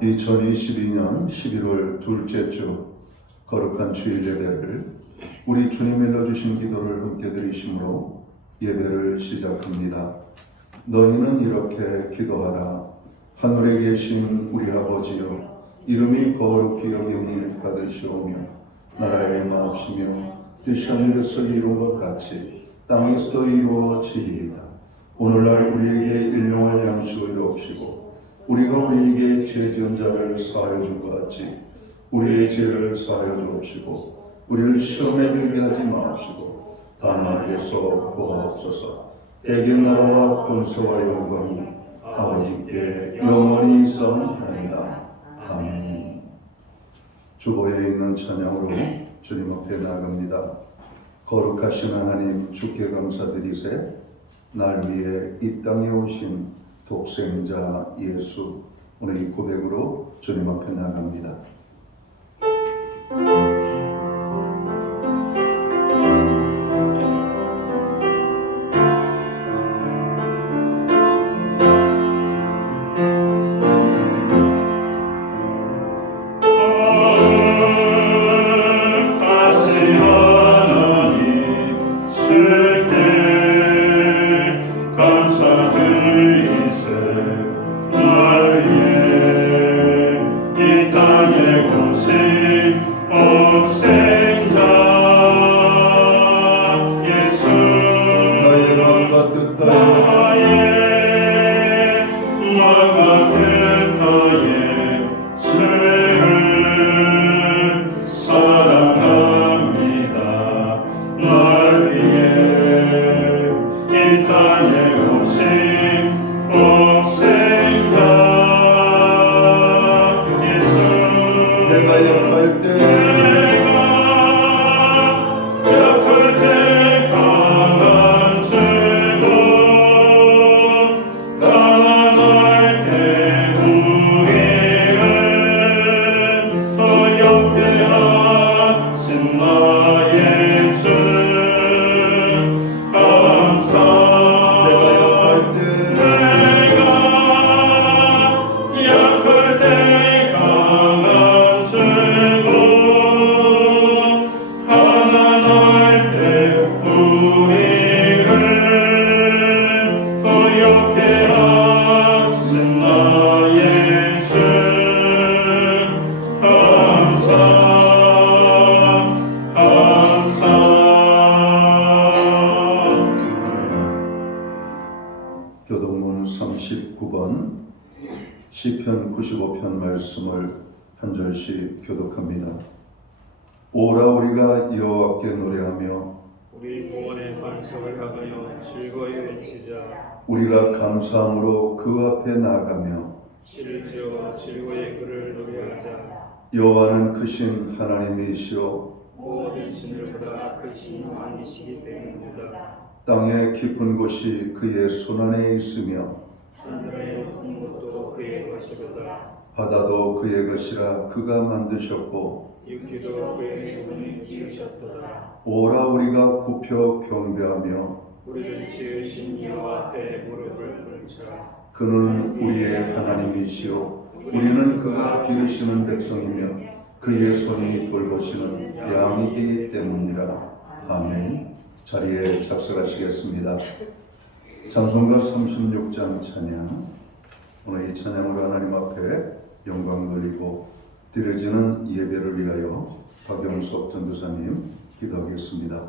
2022년 11월 둘째 주 거룩한 주일 예배를 우리 주님 일러주신 기도를 함께 드리심으로 예배를 시작합니다. 너희는 이렇게 기도하라. 하늘에 계신 우리 아버지여, 이름이 거룩히 여김을 받으시오며 나라의 마옵시며 뜻이 하늘에서 이룬 것 같이 땅에서도 이루어지리이다. 오늘날 우리에게 일용할 양식을 주옵시고 우리가 우리에게 죄 지은 자를 사하여 준 것 같이 우리의 죄를 사하여 주옵시고 우리를 시험에 들게 하지 마옵시고 다만 악에서 구하옵소서. 대개 나라와 권세와 영광이 아버지께 영원히 있사옵나이다. 아멘. 주보에 있는 찬양으로 주님 앞에 나아갑니다. 거룩하신 하나님, 주께 감사드리세. 날 위해 이 땅에 오신 독생자 예수, 오늘 이 고백으로 주님 앞에 나아갑니다. 교동문 39번 시편 95편 말씀을 한 절씩 교독합니다. 오라 우리가 여호와께 노래하며 우리 구원의 반석을 향하여 즐거이 외치자. 우리가 감사함으로 그 앞에 나아가며 시를 지어 즐거이 그를 노래하자. 여호와는 크신 하나님이시오 모든 신들보다 크신 왕이시기 때문이다. 땅의 깊은 곳이 그의 손안에 있으며 하늘의 높은 곳도 그의 것이로다. 바다도 그의 것이라 그가 만드셨고 육지도 그의 손이 지으셨도다. 오라 우리가 굽혀 경배하며 우리를 지으신 여호와 앞에 무릎을 꿇자. 그는 우리의 하나님이시오 우리는 그가 기르시는 백성이며 그의 손이 돌보시는 양이기 때문이라. 아멘. 자리에 작석하시겠습니다. 찬송가 36장 찬양. 오늘 이 찬양으로 하나님 앞에 영광 돌리고 드려지는 예배를 위하여 박영석 전도사님 기도하겠습니다.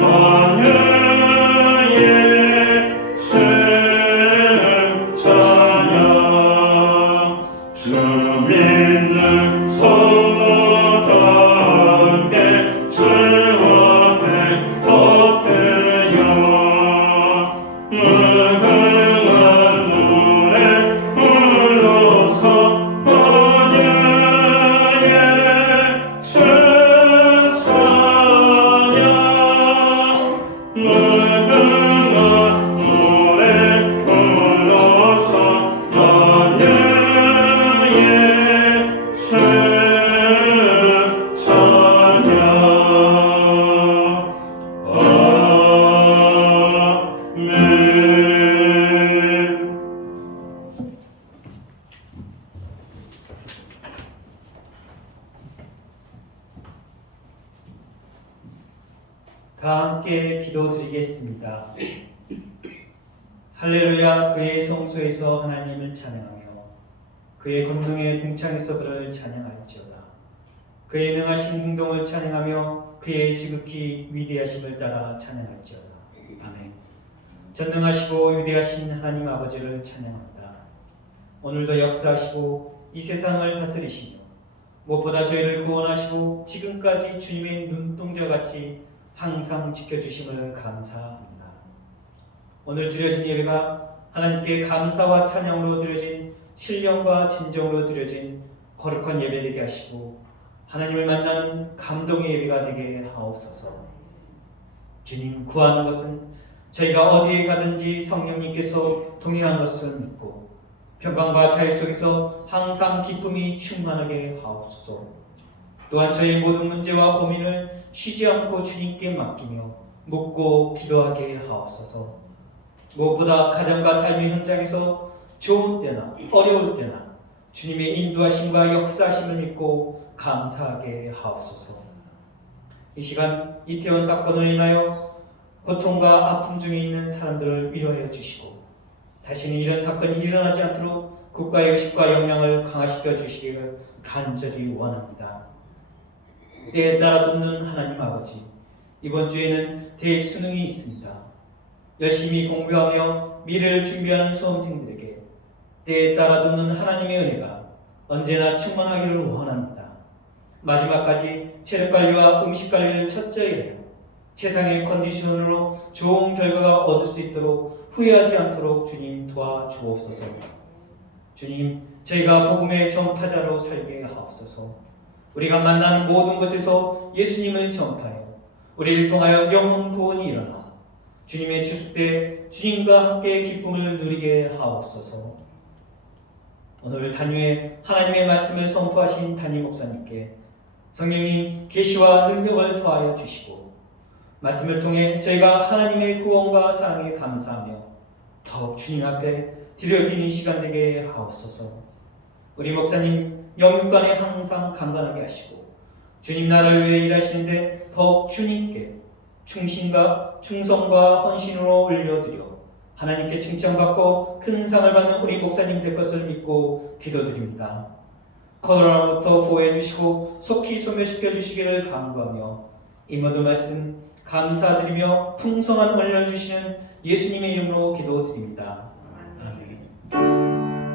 만유의 칭찬야 주 믿는 성도답게 주 앞에 엎드려 무궁한 노래 불러서 만유의 칭찬야 무궁한 노래 불러서 만유의 칭찬야 아멘. 다 함께 기도드리겠습니다. 할렐루야. 그의 성소에서 하나님을 찬양하며 그의 권능의 궁창에서 그를 찬양할지어다. 그의 능하신 행동을 찬양하며 그의 지극히 위대하심을 따라 찬양할지어다. 아멘. 전능하시고 위대하신 하나님 아버지를 찬양합니다. 오늘도 역사하시고 이 세상을 다스리시며 무엇보다 저희를 구원하시고 지금까지 주님의 눈동자같이 항상 지켜주심을 감사합니다. 오늘 드려진 예배가 하나님께 감사와 찬양으로 드려진 신령과 진정으로 드려진 거룩한 예배 되게 하시고 하나님을 만나는 감동의 예배가 되게 하옵소서. 주님, 구하는 것은 저희가 어디에 가든지 성령님께서 동행한 것을 믿고 평강과 자유 속에서 항상 기쁨이 충만하게 하옵소서. 또한 저희 모든 문제와 고민을 쉬지 않고 주님께 맡기며 묻고 기도하게 하옵소서. 무엇보다 가정과 삶의 현장에서 좋은 때나 어려울 때나 주님의 인도하심과 역사하심을 믿고 감사하게 하옵소서. 이 시간 이태원 사건을 인하여 고통과 아픔 중에 있는 사람들을 위로하여 주시고 다시는 이런 사건이 일어나지 않도록 국가의 의식과 역량을 강화시켜 주시기를 간절히 원합니다. 때에 따라 돕는 하나님 아버지, 이번 주에는 대입 수능이 있습니다. 열심히 공부하며 미래를 준비하는 수험생들에게 때에 따라 돕는 하나님의 은혜가 언제나 충만하기를 원합니다. 마지막까지 체력관리와 음식관리를 철저히 해요. 최상의 컨디션으로 좋은 결과가 얻을 수 있도록 후회하지 않도록 주님 도와주옵소서. 주님, 저희가 복음의 전파자로 살게 하옵소서. 우리가 만나는 모든 곳에서 예수님을 전파하여 우리를 통하여 영혼 구원이 일어나 주님의 추수 때 주님과 함께 기쁨을 누리게 하옵소서. 오늘 단위에 하나님의 말씀을 선포하신 담임 목사님께 성령님 계시와 능력을 더하여 주시고 말씀을 통해 저희가 하나님의 구원과 사랑에 감사하며 더욱 주님 앞에 드려지는 시간 되게 하옵소서. 우리 목사님 영육간에 항상 강건하게 하시고 주님 나라를 위해 일하시는데 더욱 주님께 충신과 충성과 헌신으로 올려드려 하나님께 칭찬받고 큰 상을 받는 우리 목사님 될 것을 믿고 기도드립니다. 코로나로부터 보호해 주시고 속히 소멸시켜 주시기를 간구하며 이 모든 말씀 감사드리며 풍성한 은혜를 주시는 예수님의 이름으로 기도드립니다. 아멘.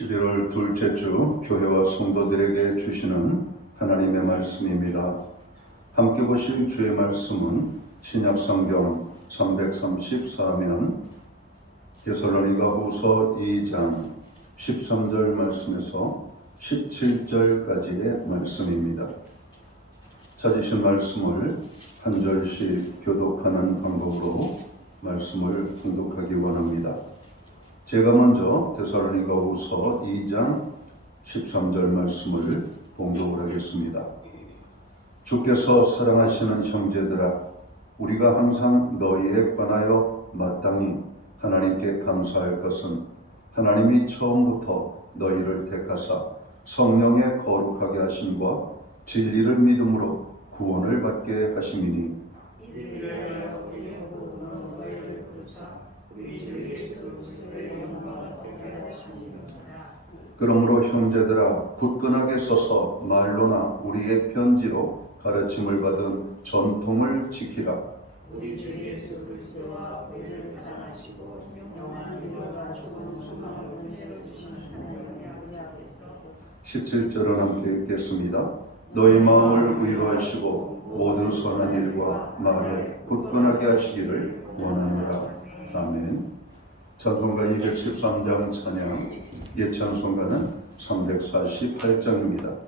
11월 둘째 주 교회와 성도들에게 주시는 하나님의 말씀입니다. 함께 보실 주의 말씀은 신약성경 334면 데살로니가 후서 2장 13절 말씀에서 17절까지의 말씀입니다. 찾으신 말씀을 한 절씩 교독하는 방법으로 말씀을 통독하기 원합니다. 제가 먼저 데살로니가 후서 2장 13절 말씀을 봉독을 하겠습니다. 주께서 사랑하시는 형제들아, 우리가 항상 너희에 관하여 마땅히 하나님께 감사할 것은 하나님이 처음부터 너희를 택하사 성령에 거룩하게 하심과 진리를 믿음으로 구원을 받게 하심이니 그러므로 형제들아 굳건하게 서서 말로나 우리의 편지로 가르침을 받은 전통을 지키라. 우리 주 예수 그리스도와 우리를 사랑하시고 영원한 위로가 좋은 소망을 은혜로 주시는 하나님의 아버지 앞에서 17절을 함께 읽겠습니다. 너희 마음을 위로하시고 모든 선한 일과 말에 굳건하게 하시기를 원하노라. 아멘. 찬송가 213장 찬양, 옛 찬송가는 348장입니다.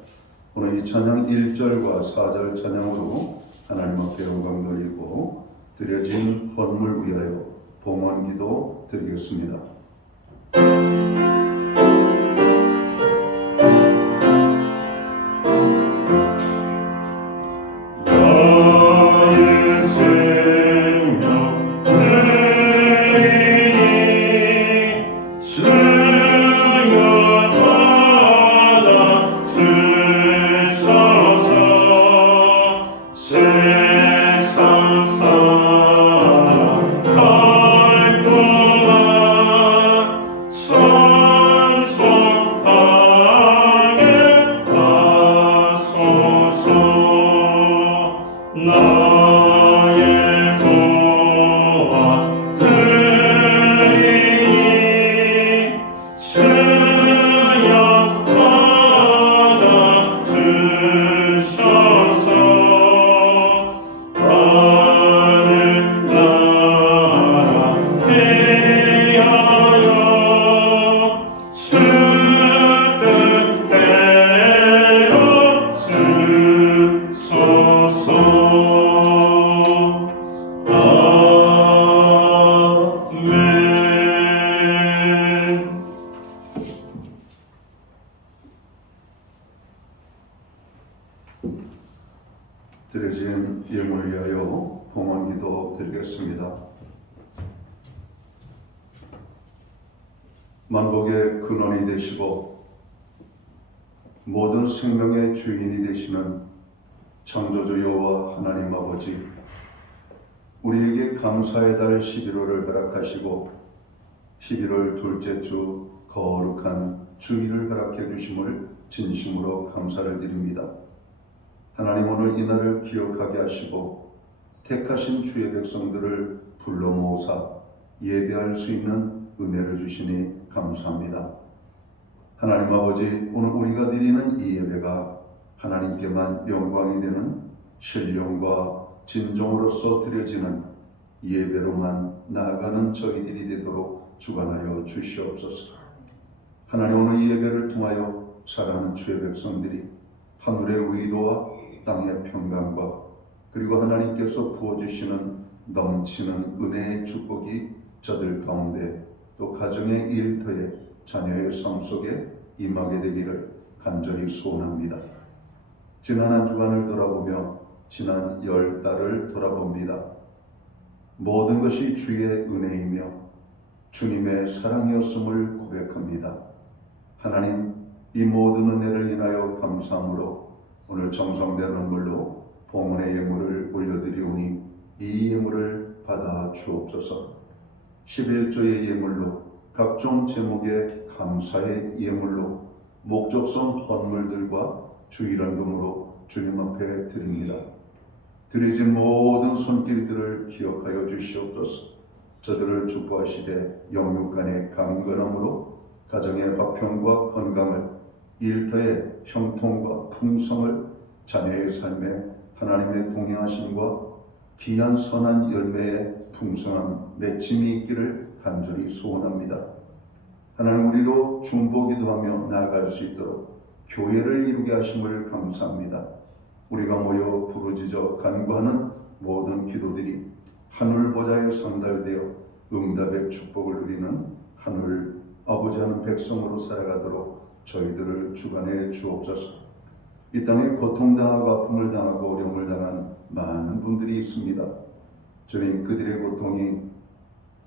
오늘 이 찬양 1절과 4절 찬양으로 하나님 앞에 영광 돌리고 드려진 헌물 위하여 봉헌기도 드리겠습니다. 드려진 예물을 위하여 봉헌기도 드리겠습니다. 만복의 근원이 되시고 모든 생명의 주인이 되시는 창조주 여호와 하나님 아버지, 우리에게 감사의 달 11월을 허락하시고 11월 둘째 주 거룩한 주일을 허락해 주심을 진심으로 감사를 드립니다. 하나님, 오늘 이날을 기억하게 하시고 택하신 주의 백성들을 불러 모으사 예배할 수 있는 은혜를 주시니 감사합니다. 하나님 아버지, 오늘 우리가 드리는 이 예배가 하나님께만 영광이 되는 신령과 진정으로서 드려지는 예배로만 나아가는 저희들이 되도록 주관하여 주시옵소서. 하나님, 오늘 이 예배를 통하여 사랑하는 주의 백성들이 하늘의 위로와 땅의 평강과 그리고 하나님께서 부어주시는 넘치는 은혜의 축복이 저들 가운데 또 가정의 일터에 자녀의 삶 속에 임하게 되기를 간절히 소원합니다. 지난 한 주간을 돌아보며 지난 10달을 돌아봅니다. 모든 것이 주의 은혜이며 주님의 사랑이었음을 고백합니다. 하나님, 이 모든 은혜를 인하여 감사함으로 오늘 정성된 눈물로 봉헌의 예물을 올려드리오니 이 예물을 받아 주옵소서. 11조의 예물로 각종 제목의 감사의 예물로 목적성 헌물들과 주일헌금으로 주님 앞에 드립니다. 드려진 모든 손길들을 기억하여 주시옵소서. 저들을 축복하시되 영육간의 강건함으로 가정의 화평과 건강을, 일터의 형통과 풍성을, 자녀의 삶에 하나님의 동행하심과 귀한 선한 열매의 풍성한 맺힘이 있기를 간절히 소원합니다. 하나님, 우리로 중보기도하며 나아갈 수 있도록 교회를 이루게 하심을 감사합니다. 우리가 모여 부르짖어 간구하는 모든 기도들이 하늘 보좌에 상달되어 응답의 축복을 누리는 하늘 아버지 하는 백성으로 살아가도록 저희들을 주관해 주옵소서. 이 땅에 고통당하고 아픔을 당하고 어려움을 당한 많은 분들이 있습니다. 주님, 그들의 고통이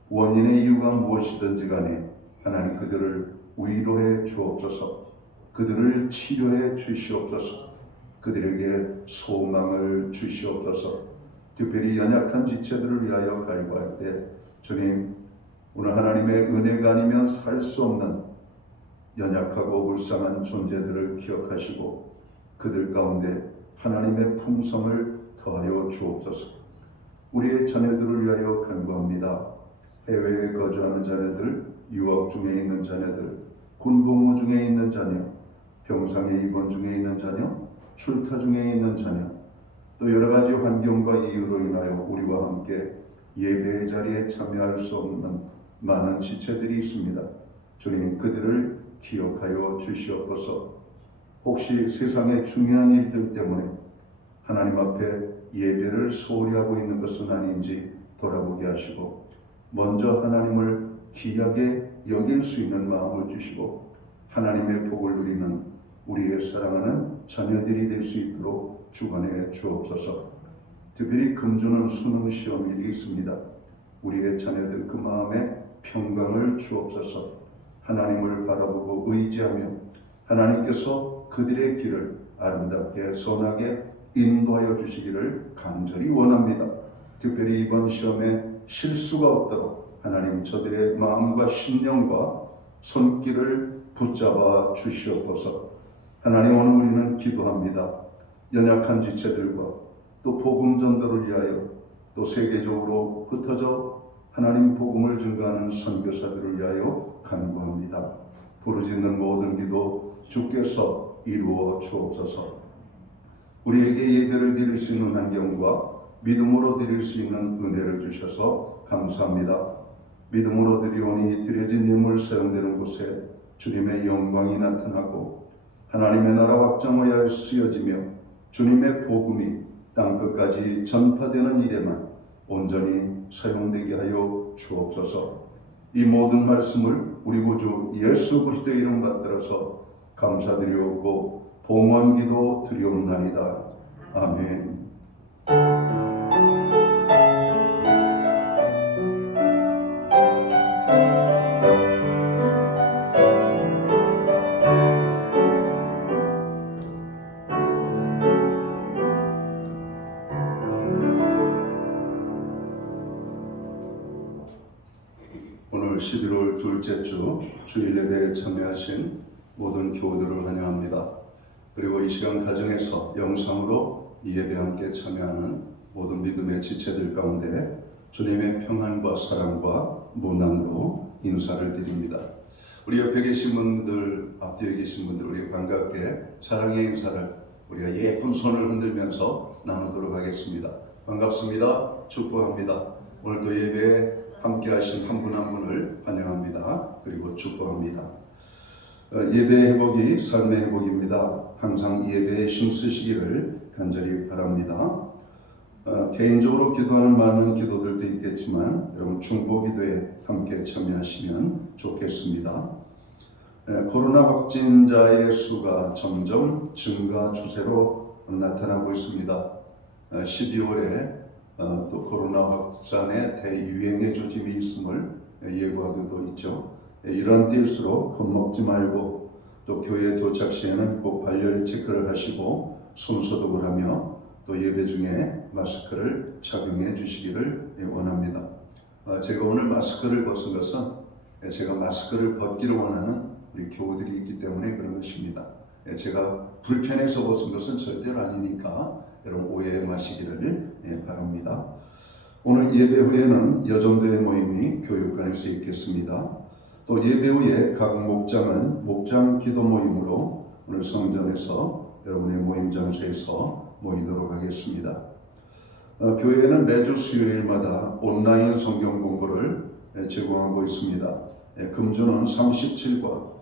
원인의 이유가 무엇이든지 간에 하나님 그들을 위로해 주옵소서. 그들을 치료해 주시옵소서. 그들에게 소망을 주시옵소서. 특별히 연약한 지체들을 위하여 갈구할 때 주님, 오늘 하나님의 은혜가 아니면 살 수 없는 연약하고 불쌍한 존재들을 기억하시고 그들 가운데 하나님의 풍성을 더하여 주옵소서. 우리의 자녀들을 위하여 간구합니다. 해외에 거주하는 자녀들, 유학 중에 있는 자녀들, 군복무 중에 있는 자녀, 병상에 입원 중에 있는 자녀, 출타 중에 있는 자녀, 또 여러 가지 환경과 이유로 인하여 우리와 함께 예배의 자리에 참여할 수 없는 많은 지체들이 있습니다. 주님, 그들을 기억하여 주시옵소서. 혹시 세상의 중요한 일들 때문에 하나님 앞에 예배를 소홀히 하고 있는 것은 아닌지 돌아보게 하시고 먼저 하나님을 귀하게 여길 수 있는 마음을 주시고 하나님의 복을 누리는 우리의 사랑하는 자녀들이 될 수 있도록 주관해 주옵소서. 특별히 금주는 수능 시험일이 있습니다. 우리의 자녀들 그 마음에 평강을 주옵소서. 하나님을 바라보고 의지하며 하나님께서 그들의 길을 아름답게 선하게 인도하여 주시기를 간절히 원합니다. 특별히 이번 시험에 실수가 없도록 하나님 저들의 마음과 신령과 손길을 붙잡아 주시옵소서. 하나님, 오늘 우리는 기도합니다. 연약한 지체들과 또 복음 전도를 위하여 또 세계적으로 흩어져 하나님 복음을 증거하는 선교사들을 위하여 간구합니다. 부르짖는 모든 기도 주께서 이루어 주옵소서. 우리에게 예배를 드릴 수 있는 환경과 믿음으로 드릴 수 있는 은혜를 주셔서 감사합니다. 믿음으로 드리오니 드려진 예물 사용되는 곳에 주님의 영광이 나타나고 하나님의 나라 확장하여 쓰여지며 주님의 복음이 땅끝까지 전파되는 일에만 온전히 사용되게 하여 주옵소서. 이 모든 말씀을 우리 구주 예수 그리스도의 이름 받들어서 감사드리옵고 봉헌기도 드리옵나이다. 아멘. 오늘 11월 둘째 주 주일 예배에 참여하신 모든 교우들을 환영합니다. 그리고 이 시간 가정에서 영상으로 이 예배에 함께 참여하는 모든 믿음의 지체들 가운데 주님의 평안과 사랑과 문안으로 인사를 드립니다. 우리 옆에 계신 분들, 앞뒤에 계신 분들, 우리 반갑게 사랑의 인사를 우리가 예쁜 손을 흔들면서 나누도록 하겠습니다. 반갑습니다. 축복합니다. 오늘도 예배에 함께 하신 한 분 한 분을 환영합니다. 그리고 축복합니다. 예배의 회복이 삶의 회복입니다. 항상 예배에 힘쓰시기를 간절히 바랍니다. 개인적으로 기도하는 많은 기도들도 있겠지만 여러분 중보기도에 함께 참여하시면 좋겠습니다. 코로나 확진자의 수가 점점 증가 추세로 나타나고 있습니다. 12월에 또 코로나 확산의 대유행의 조짐이 있음을 예고하고도 있죠. 이런 때일수록 겁먹지 말고 또 교회에 도착 시에는 꼭 발열 체크를 하시고 손소독을 하며 또 예배 중에 마스크를 착용해 주시기를 원합니다. 제가 오늘 마스크를 벗은 것은 제가 마스크를 벗기를 원하는 우리 교우들이 있기 때문에 그런 것입니다. 제가 불편해서 벗은 것은 절대로 아니니까 여러분 오해 마시기를 바랍니다. 오늘 예배 후에는 여정도의 모임이 교육관에서 있겠습니다. 또 예배 후에 각 목장은 목장 기도 모임으로 오늘 성전에서 여러분의 모임 장소에서 모이도록 하겠습니다. 교회는 매주 수요일마다 온라인 성경 공부를 제공하고 있습니다. 금주는 37과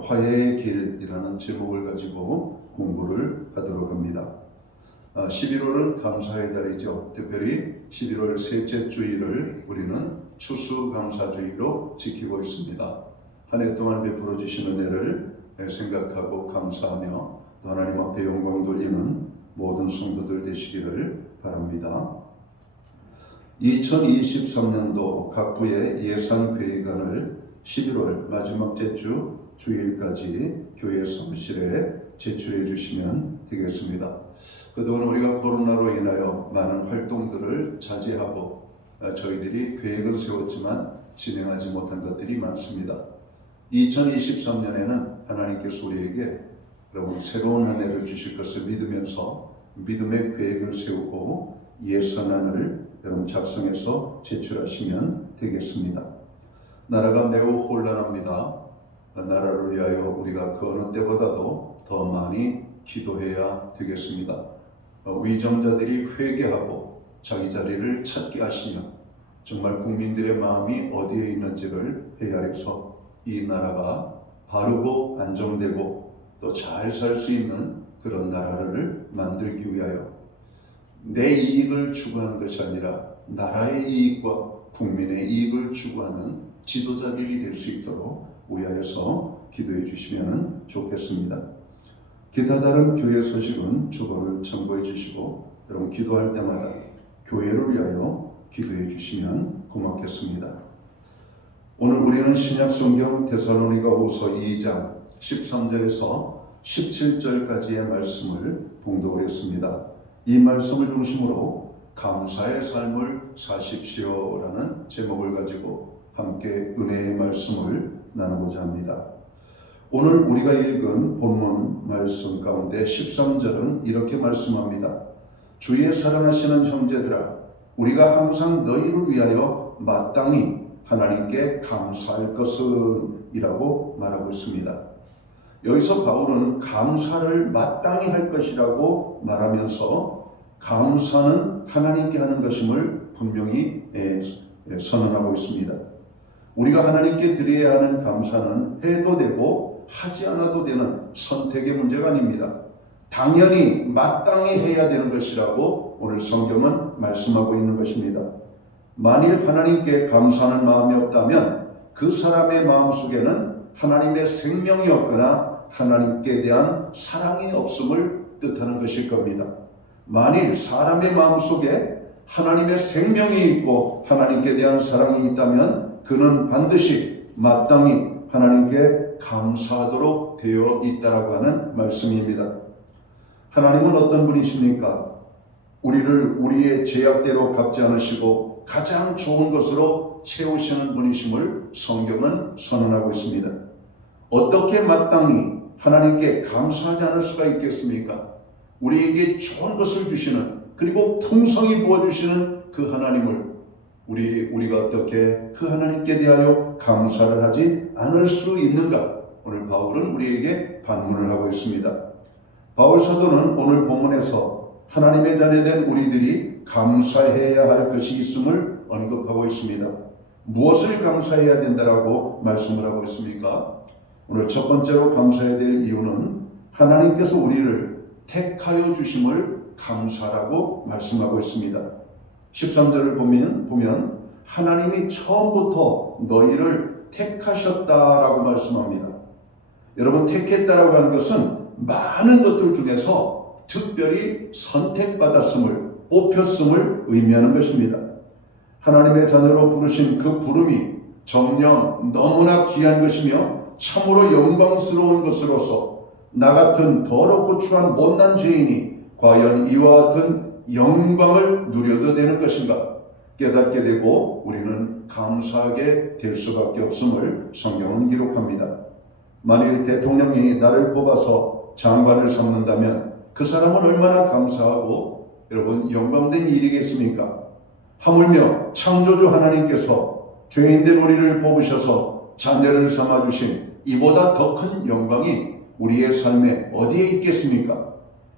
화해의 길이라는 제목을 가지고 공부를 하도록 합니다. 11월은 감사의 달이죠. 특별히 11월 셋째 주일을 우리는 추수감사주의로 지키고 있습니다. 한 해 동안 베풀어 주신 은혜를 생각하고 감사하며 또 하나님 앞에 영광 돌리는 모든 성도들 되시기를 바랍니다. 2023년도 각부의 예산회의관을 11월 마지막 주 주일까지 교회 사무실에 제출해 주시면 되겠습니다. 그동안 우리가 코로나로 인하여 많은 활동들을 자제하고 저희들이 계획은 세웠지만 진행하지 못한 것들이 많습니다. 2023년에는 하나님께서 우리에게 여러분 새로운 한 해를 주실 것을 믿으면서 믿음의 계획을 세우고 예산안을 여러분 작성해서 제출하시면 되겠습니다. 나라가 매우 혼란합니다. 나라를 위하여 우리가 그 어느 때보다도 더 많이 기도해야 되겠습니다. 위정자들이 회개하고 자기 자리를 찾게 하시며 정말 국민들의 마음이 어디에 있는지를 헤아려서 이 나라가 바르고 안정되고 또 잘 살 수 있는 그런 나라를 만들기 위하여 내 이익을 추구하는 것이 아니라 나라의 이익과 국민의 이익을 추구하는 지도자들이 될 수 있도록 위하여서 기도해 주시면 좋겠습니다. 기타 다른 교회 소식은 주보를 첨부해 주시고 여러분 기도할 때마다 교회를 위하여 기도해 주시면 고맙겠습니다. 오늘 우리는 신약성경 데살로니가후서 2장 13절에서 17절까지의 말씀을 봉독을 했습니다. 이 말씀을 중심으로 감사의 삶을 사십시오라는 제목을 가지고 함께 은혜의 말씀을 나누고자 합니다. 오늘 우리가 읽은 본문 말씀 가운데 13절은 이렇게 말씀합니다. 주의 사랑하시는 형제들아, 우리가 항상 너희를 위하여 마땅히 하나님께 감사할 것은 이라고 말하고 있습니다. 여기서 바울은 감사를 마땅히 할 것이라고 말하면서 감사는 하나님께 하는 것임을 분명히 선언하고 있습니다. 우리가 하나님께 드려야 하는 감사는 해도 되고 하지 않아도 되는 선택의 문제가 아닙니다. 당연히 마땅히 해야 되는 것이라고 오늘 성경은 말씀하고 있는 것입니다. 만일 하나님께 감사하는 마음이 없다면 그 사람의 마음속에는 하나님의 생명이 없거나 하나님께 대한 사랑이 없음을 뜻하는 것일 겁니다. 만일 사람의 마음속에 하나님의 생명이 있고 하나님께 대한 사랑이 있다면 그는 반드시 마땅히 하나님께 감사하도록 되어 있다라고 하는 말씀입니다. 하나님은 어떤 분이십니까? 우리를 우리의 죄악대로 갚지 않으시고 가장 좋은 것으로 채우시는 분이심을 성경은 선언하고 있습니다. 어떻게 마땅히 하나님께 감사하지 않을 수가 있겠습니까? 우리에게 좋은 것을 주시는 그리고 풍성히 부어주시는 그 하나님을 우리가 어떻게 그 하나님께 대하여 감사를 하지 않을 수 있는가? 오늘 바울은 우리에게 반문을 하고 있습니다. 바울 사도는 오늘 본문에서 하나님의 자녀된 우리들이 감사해야 할 것이 있음을 언급하고 있습니다. 무엇을 감사해야 된다라고 말씀을 하고 있습니까? 오늘 첫 번째로 감사해야 될 이유는 하나님께서 우리를 택하여 주심을 감사라고 말씀하고 있습니다. 13절을 보면 하나님이 처음부터 너희를 택하셨다라고 말씀합니다. 여러분, 택했다라고 하는 것은 많은 것들 중에서 특별히 선택받았음을, 뽑혔음을 의미하는 것입니다. 하나님의 자녀로 부르신 그 부름이 정녕 너무나 귀한 것이며 참으로 영광스러운 것으로서 나 같은 더럽고 추한 못난 죄인이 과연 이와 같은 영광을 누려도 되는 것인가 깨닫게 되고 우리는 감사하게 될 수밖에 없음을 성경은 기록합니다. 만일 대통령이 나를 뽑아서 장관을 삼는다면 그 사람은 얼마나 감사하고 여러분 영광된 일이겠습니까? 하물며 창조주 하나님께서 죄인된 우리를 뽑으셔서 자녀를 삼아주신 이보다 더 큰 영광이 우리의 삶에 어디에 있겠습니까?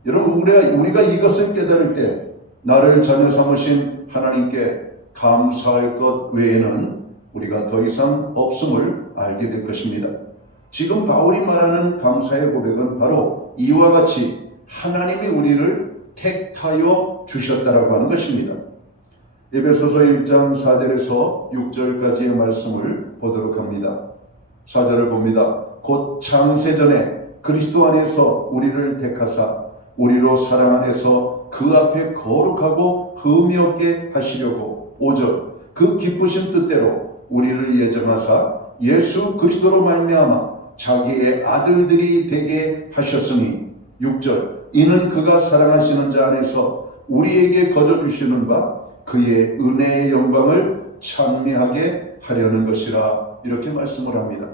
여러분, 우리가 이것을 깨달을 때 나를 자녀 삼으신 하나님께 감사할 것 외에는 우리가 더 이상 없음을 알게 될 것입니다. 지금 바울이 말하는 감사의 고백은 바로 이와 같이 하나님이 우리를 택하여 주셨다라고 하는 것입니다. 에베소서 1장 4절에서 6절까지의 말씀을 보도록 합니다. 4절을 봅니다. 곧 창세전에 그리스도 안에서 우리를 택하사 우리로 사랑 안에서 그 앞에 거룩하고 흠이 없게 하시려고 5절 그 기쁘신 뜻대로 우리를 예정하사 예수 그리스도로 말미암아 자기의 아들들이 되게 하셨으니 6절 이는 그가 사랑하시는 자 안에서 우리에게 거저주시는 바 그의 은혜의 영광을 찬미하게 하려는 것이라 이렇게 말씀을 합니다.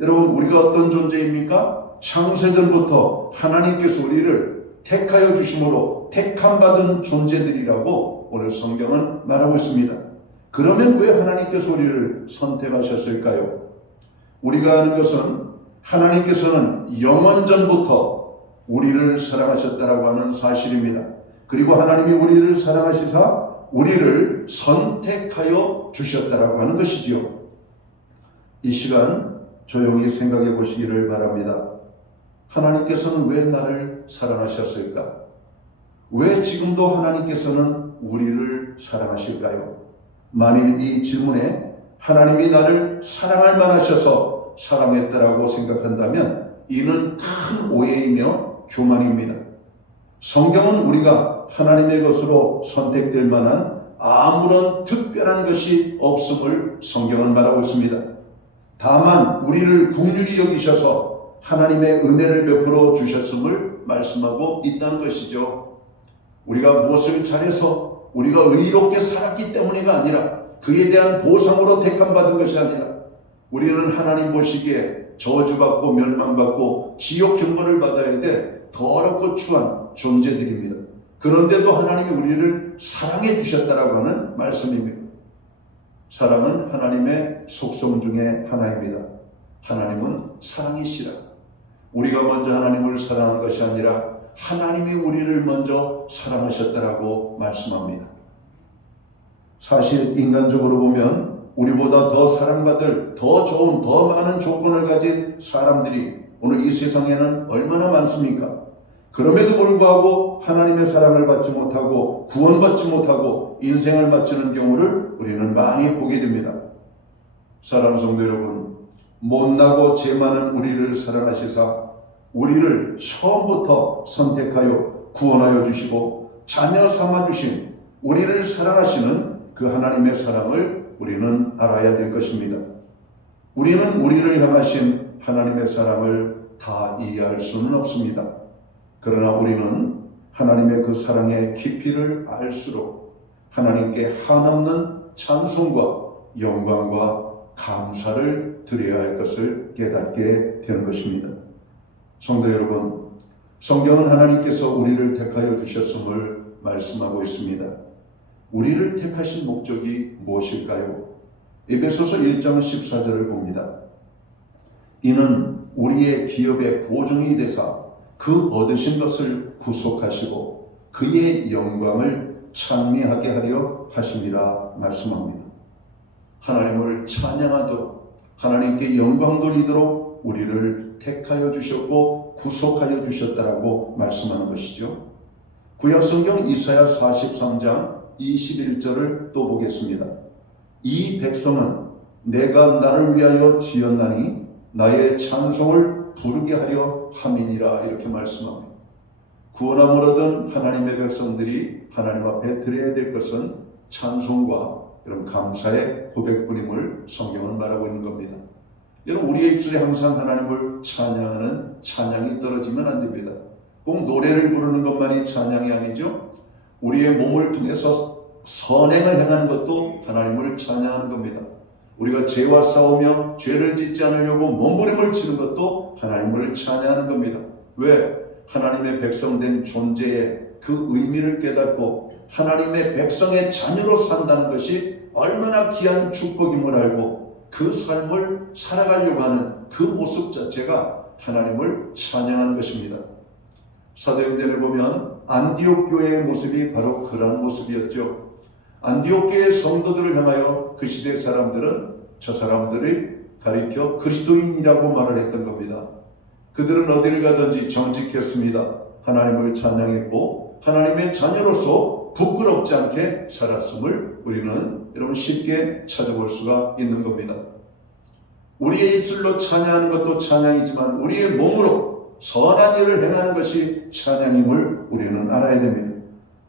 여러분 우리가 어떤 존재입니까? 창세전부터 하나님께서 우리를 택하여 주심으로 택함받은 존재들이라고 오늘 성경은 말하고 있습니다. 그러면 왜 하나님께서 우리를 선택하셨을까요? 우리가 아는 것은 하나님께서는 영원전부터 우리를 사랑하셨다라고 하는 사실입니다. 그리고 하나님이 우리를 사랑하시사 우리를 선택하여 주셨다라고 하는 것이지요. 이 시간 조용히 생각해 보시기를 바랍니다. 하나님께서는 왜 나를 사랑하셨을까? 왜 지금도 하나님께서는 우리를 사랑하실까요? 만일 이 질문에 하나님이 나를 사랑할 만하셔서 사랑했다라고 생각한다면 이는 큰 오해이며 교만입니다. 성경은 우리가 하나님의 것으로 선택될 만한 아무런 특별한 것이 없음을 성경은 말하고 있습니다. 다만 우리를 긍휼히 여기셔서 하나님의 은혜를 베풀어 주셨음을 말씀하고 있다는 것이죠. 우리가 무엇을 잘해서 우리가 의롭게 살았기 때문이가 아니라 그에 대한 보상으로 택함받은 것이 아니라 우리는 하나님 보시기에 저주받고 멸망받고 지옥 형벌을 받아야 돼 더럽고 추한 존재들입니다. 그런데도 하나님이 우리를 사랑해 주셨다라고 하는 말씀입니다. 사랑은 하나님의 속성 중에 하나입니다. 하나님은 사랑이시라. 우리가 먼저 하나님을 사랑한 것이 아니라 하나님이 우리를 먼저 사랑하셨다라고 말씀합니다. 사실 인간적으로 보면 우리보다 더 사랑받을 더 좋은 더 많은 조건을 가진 사람들이 오늘 이 세상에는 얼마나 많습니까? 그럼에도 불구하고 하나님의 사랑을 받지 못하고 구원받지 못하고 인생을 마치는 경우를 우리는 많이 보게 됩니다. 사랑하는 성도 여러분, 못나고 죄 많은 우리를 사랑하시사 우리를 처음부터 선택하여 구원하여 주시고 자녀 삼아 주신 우리를 사랑하시는 그 하나님의 사랑을 우리는 알아야 될 것입니다. 우리는 우리를 향하신 하나님의 사랑을 다 이해할 수는 없습니다. 그러나 우리는 하나님의 그 사랑의 깊이를 알수록 하나님께 한없는 찬송과 영광과 감사를 드려야 할 것을 깨닫게 되는 것입니다. 성도 여러분, 성경은 하나님께서 우리를 택하여 주셨음을 말씀하고 있습니다. 우리를 택하신 목적이 무엇일까요? 에베소서 1장 14절을 봅니다. 이는 우리의 기업의 보증이 되사 그 얻으신 것을 구속하시고 그의 영광을 찬미하게 하려 하심이라 말씀합니다. 하나님을 찬양하도록 하나님께 영광 돌리도록 우리를 택하여 주셨고 구속하여 주셨다라고 말씀하는 것이죠. 구약성경 이사야 43장 21절을 또 보겠습니다. 이 백성은 내가 나를 위하여 지었나니 나의 찬송을 부르게 하려 함이니라 이렇게 말씀합니다. 구원함을 얻은 하나님의 백성들이 하나님 앞에 드려야 될 것은 찬송과 이런 감사의 고백뿐임을 성경은 말하고 있는 겁니다. 여러분 우리의 입술에 항상 하나님을 찬양하는 찬양이 떨어지면 안 됩니다. 꼭 노래를 부르는 것만이 찬양이 아니죠. 우리의 몸을 통해서 선행을 행하는 것도 하나님을 찬양하는 겁니다. 우리가 죄와 싸우며 죄를 짓지 않으려고 몸부림을 치는 것도 하나님을 찬양하는 겁니다. 왜? 하나님의 백성된 존재의 그 의미를 깨닫고 하나님의 백성의 자녀로 산다는 것이 얼마나 귀한 축복임을 알고 그 삶을 살아가려고 하는 그 모습 자체가 하나님을 찬양하는 것입니다. 사도행전을 보면 안디옥 교회의 모습이 바로 그러한 모습이었죠. 안디옥 교회의 성도들을 향하여 그 시대 사람들은 저 사람들을 가리켜 그리스도인이라고 말을 했던 겁니다. 그들은 어딜 가든지 정직했습니다. 하나님을 찬양했고 하나님의 자녀로서 부끄럽지 않게 살았음을 우리는 여러분 쉽게 찾아볼 수가 있는 겁니다. 우리의 입술로 찬양하는 것도 찬양이지만 우리의 몸으로 선한 일을 행하는 것이 찬양임을 우리는 알아야 됩니다.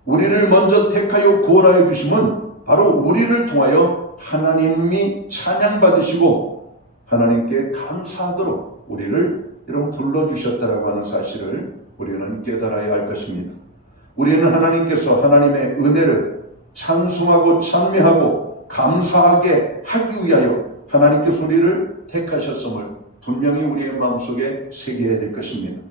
우리를 먼저 택하여 구원하여 주심은 바로 우리를 통하여 하나님이 찬양받으시고 하나님께 감사하도록 우리를 여러분 불러주셨다라고 하는 사실을 우리는 깨달아야 할 것입니다. 우리는 하나님께서 하나님의 은혜를 찬송하고 찬미하고 감사하게 하기 위하여 하나님께서 우리를 택하셨음을 분명히 우리의 마음속에 새겨야 될 것입니다.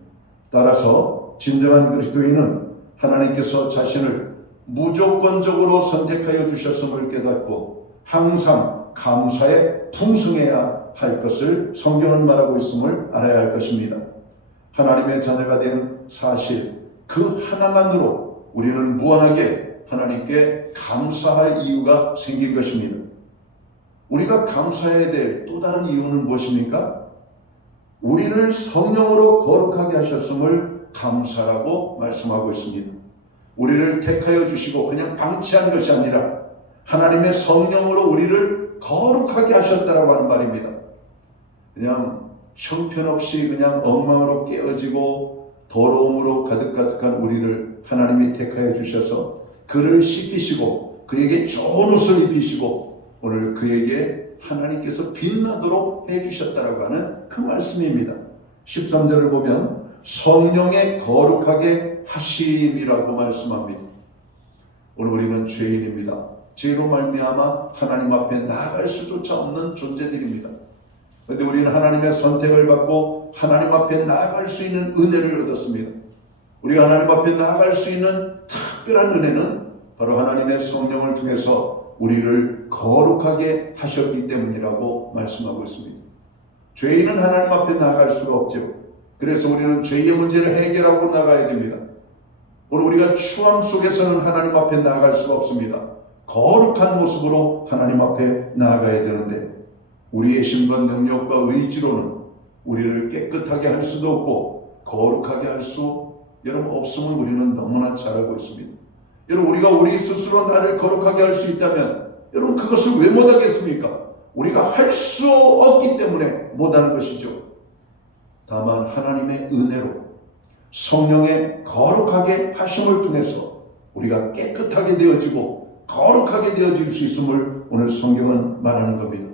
따라서 진정한 그리스도인은 하나님께서 자신을 무조건적으로 선택하여 주셨음을 깨닫고 항상 감사에 풍성해야 할 것을 성경은 말하고 있음을 알아야 할 것입니다. 하나님의 자녀가 된 사실 그 하나만으로 우리는 무한하게 하나님께 감사할 이유가 생긴 것입니다. 우리가 감사해야 될 또 다른 이유는 무엇입니까? 우리를 성령으로 거룩하게 하셨음을 감사라고 말씀하고 있습니다. 우리를 택하여 주시고 그냥 방치한 것이 아니라 하나님의 성령으로 우리를 거룩하게 하셨다라고 하는 말입니다. 그냥 형편없이 그냥 엉망으로 깨어지고 더러움으로 가득가득한 우리를 하나님이 택하여 주셔서 그를 씻기시고 그에게 좋은 옷을 입히시고 오늘 그에게 하나님께서 빛나도록 해주셨다라고 하는 그 말씀입니다. 13절을 보면 성령의 거룩하게 하심이라고 말씀합니다. 오늘 우리는 죄인입니다. 죄로 말미암아 하나님 앞에 나아갈 수조차 없는 존재들입니다. 그런데 우리는 하나님의 선택을 받고 하나님 앞에 나아갈 수 있는 은혜를 얻었습니다. 우리가 하나님 앞에 나아갈 수 있는 특별한 은혜는 바로 하나님의 성령을 통해서 우리를 거룩하게 하셨기 때문이라고 말씀하고 있습니다. 죄인은 하나님 앞에 나아갈 수가 없죠. 그래서 우리는 죄의 문제를 해결하고 나가야 됩니다. 오늘 우리가 추함 속에서는 하나님 앞에 나아갈 수가 없습니다. 거룩한 모습으로 하나님 앞에 나아가야 되는데 우리의 힘과 능력과 의지로는 우리를 깨끗하게 할 수도 없고 거룩하게 할 수 여러분 없음을 우리는 너무나 잘 알고 있습니다. 여러분 우리가 우리 스스로 나를 거룩하게 할 수 있다면 여러분 그것을 왜 못하겠습니까? 우리가 할 수 없기 때문에 못하는 것이죠. 다만 하나님의 은혜로 성령의 거룩하게 하심을 통해서 우리가 깨끗하게 되어지고 거룩하게 되어질 수 있음을 오늘 성경은 말하는 겁니다.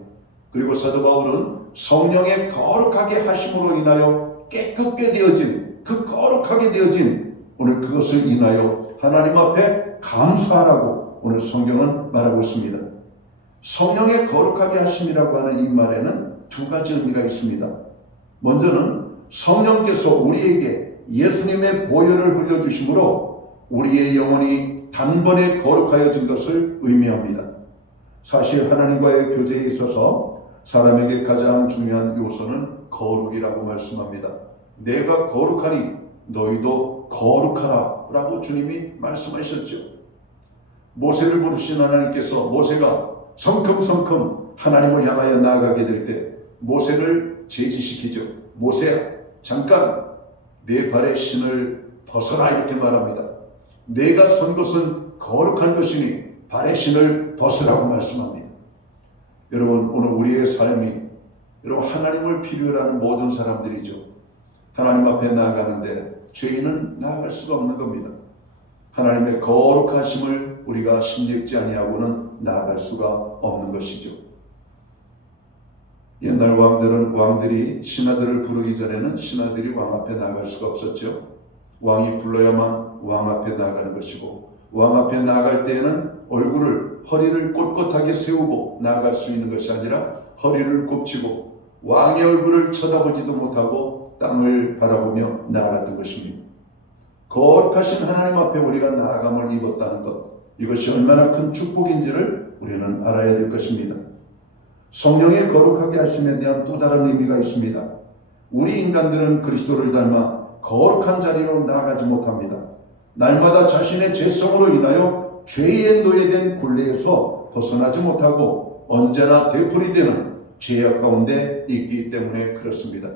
그리고 사도 바울은 성령의 거룩하게 하심으로 인하여 깨끗게 되어진 그 거룩하게 되어진 오늘 그것을 인하여 하나님 앞에 감사하라고 오늘 성경은 말하고 있습니다. 성령의 거룩하게 하심이라고 하는 이 말에는 두 가지 의미가 있습니다. 먼저는 성령께서 우리에게 예수님의 보혈을 흘려주심으로 우리의 영혼이 단번에 거룩하여진 것을 의미합니다. 사실 하나님과의 교제에 있어서 사람에게 가장 중요한 요소는 거룩이라고 말씀합니다. 내가 거룩하니 너희도 거룩하라 라고 주님이 말씀하셨죠. 모세를 부르신 하나님께서 모세가 성큼성큼 하나님을 향하여 나아가게 될 때 모세를 제지시키죠. 모세야 잠깐 내 발의 신을 벗어라 이렇게 말합니다. 내가 선 것은 거룩한 것이니 발의 신을 벗으라고 말씀합니다. 여러분 오늘 우리의 삶이 여러분 하나님을 필요로 하는 모든 사람들이죠. 하나님 앞에 나아가는데 죄인은 나아갈 수가 없는 겁니다. 하나님의 거룩하심을 우리가 심력지 아니하고는 나아갈 수가 없는 것이죠. 옛날 왕들이 신하들을 부르기 전에는 신하들이 왕 앞에 나아갈 수가 없었죠. 왕이 불러야만 왕 앞에 나아가는 것이고 왕 앞에 나아갈 때에는 허리를 꼿꼿하게 세우고 나아갈 수 있는 것이 아니라 허리를 굽히고 왕의 얼굴을 쳐다보지도 못하고 땅을 바라보며 나아갔던 것입니다. 거룩하신 하나님 앞에 우리가 나아감을 입었다는 것, 이것이 얼마나 큰 축복인지를 우리는 알아야 될 것입니다. 성령의 거룩하게 하심에 대한 또 다른 의미가 있습니다. 우리 인간들은 그리스도를 닮아 거룩한 자리로 나아가지 못합니다. 날마다 자신의 죄성으로 인하여 죄에 노예된 굴레에서 벗어나지 못하고 언제나 되풀이되는 죄악 가운데 있기 때문에 그렇습니다.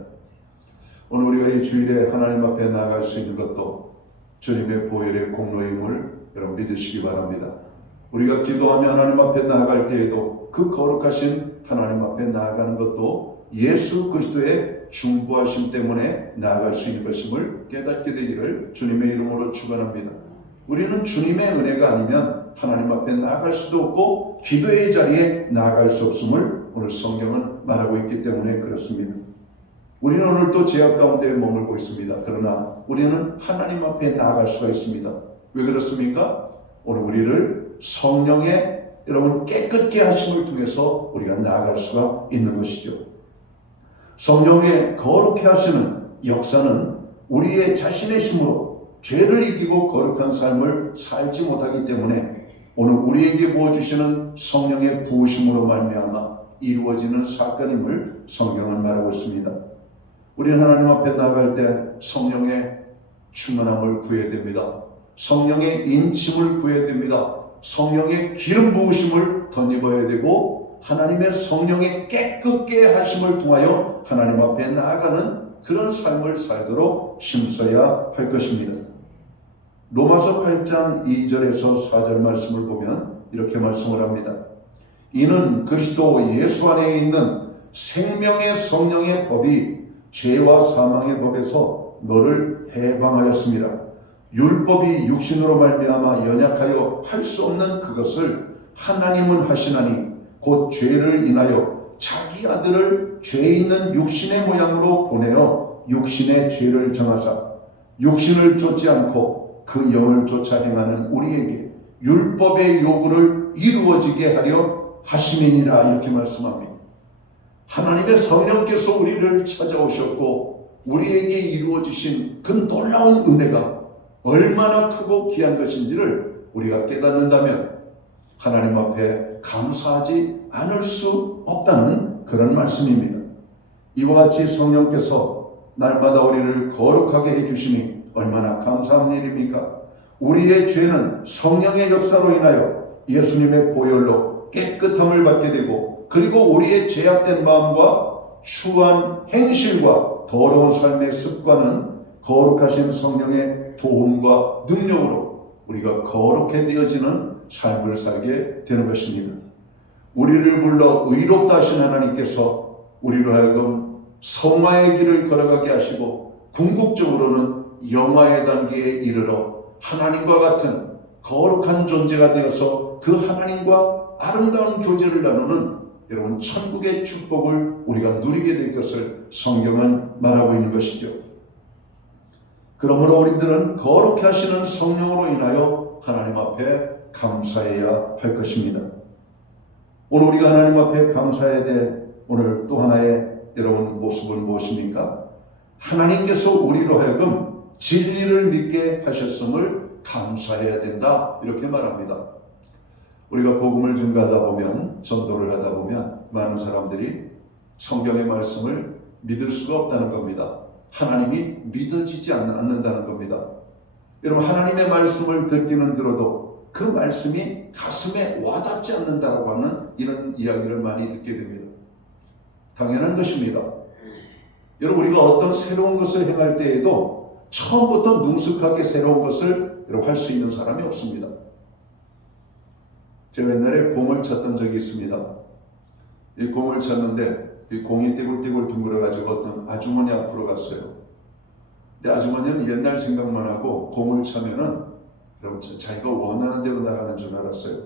오늘 우리가 이 주일에 하나님 앞에 나아갈 수 있는 것도 주님의 보혈의 공로임을 여러분 믿으시기 바랍니다. 우리가 기도하며 하나님 앞에 나아갈 때에도 그 거룩하신 하나님 앞에 나아가는 것도 예수 그리스도의 중보하심 때문에 나아갈 수 있는 것임을 깨닫게 되기를 주님의 이름으로 축원합니다. 우리는 주님의 은혜가 아니면 하나님 앞에 나아갈 수도 없고 기도의 자리에 나아갈 수 없음을 오늘 성경은 말하고 있기 때문에 그렇습니다. 우리는 오늘도 죄악 가운데 머물고 있습니다. 그러나 우리는 하나님 앞에 나아갈 수가 있습니다. 왜 그렇습니까? 오늘 우리를 성령의 여러분 깨끗게 하심을 통해서 우리가 나아갈 수가 있는 것이죠. 성령의 거룩해 하시는 역사는 우리의 자신의 힘으로 죄를 이기고 거룩한 삶을 살지 못하기 때문에 오늘 우리에게 부어주시는 성령의 부으심으로 말미암아 이루어지는 사건임을 성경은 말하고 있습니다. 우리는 하나님 앞에 나아갈 때 성령의 충만함을 구해야 됩니다. 성령의 인침을 구해야 됩니다. 성령의 기름 부으심을 덧입어야 되고 하나님의 성령의 깨끗게 하심을 통하여 하나님 앞에 나아가는 그런 삶을 살도록 힘써야 할 것입니다. 로마서 8장 2절에서 4절 말씀을 보면 이렇게 말씀을 합니다. 이는 그리스도 예수 안에 있는 생명의 성령의 법이 죄와 사망의 법에서 너를 해방하였습니다. 율법이 육신으로 말미암아 연약하여 할 수 없는 그것을 하나님은 하시나니 곧 죄를 인하여 자기 아들을 죄 있는 육신의 모양으로 보내어 육신의 죄를 정하사 육신을 쫓지 않고 그 영을 쫓아 행하는 우리에게 율법의 요구를 이루어지게 하려 하심이니라 이렇게 말씀합니다. 하나님의 성령께서 우리를 찾아오셨고 우리에게 이루어지신 그 놀라운 은혜가 얼마나 크고 귀한 것인지를 우리가 깨닫는다면 하나님 앞에 감사하지 않을 수 없다는 그런 말씀입니다. 이와 같이 성령께서 날마다 우리를 거룩하게 해주시니 얼마나 감사한 일입니까? 우리의 죄는 성령의 역사로 인하여 예수님의 보혈로 깨끗함을 받게 되고 그리고 우리의 죄악된 마음과 추한 행실과 더러운 삶의 습관은 거룩하신 성령의 도움과 능력으로 우리가 거룩해 되어지는 삶을 살게 되는 것입니다. 우리를 불러 의롭다 하신 하나님께서 우리로 하여금 성화의 길을 걸어가게 하시고 궁극적으로는 영화의 단계에 이르러 하나님과 같은 거룩한 존재가 되어서 그 하나님과 아름다운 교제를 나누는 여러분 천국의 축복을 우리가 누리게 될 것을 성경은 말하고 있는 것이죠. 그러므로 우리들은 거룩해 하시는 성령으로 인하여 하나님 앞에 감사해야 할 것입니다. 오늘 우리가 하나님 앞에 감사해야 될 오늘 또 하나의 여러분 모습은 무엇입니까? 하나님께서 우리로 하여금 진리를 믿게 하셨음을 감사해야 된다 이렇게 말합니다. 우리가 복음을 증거하다 보면 전도를 하다 보면 많은 사람들이 성경의 말씀을 믿을 수가 없다는 겁니다. 하나님이 믿어지지 않는다는 겁니다. 여러분 하나님의 말씀을 듣기는 들어도 그 말씀이 가슴에 와닿지 않는다고 하는 이런 이야기를 많이 듣게 됩니다. 당연한 것입니다. 여러분 우리가 어떤 새로운 것을 행할 때에도 처음부터 능숙하게 새로운 것을 할 수 있는 사람이 없습니다. 제가 옛날에 공을 쳤던 적이 있습니다. 이 공을 쳤는데 이 공이 띠굴띠굴 둥글어가지고 어떤 아주머니 앞으로 갔어요. 근데 아주머니는 옛날 생각만 하고 공을 차면은 여러분 자기가 원하는 대로 나가는 줄 알았어요.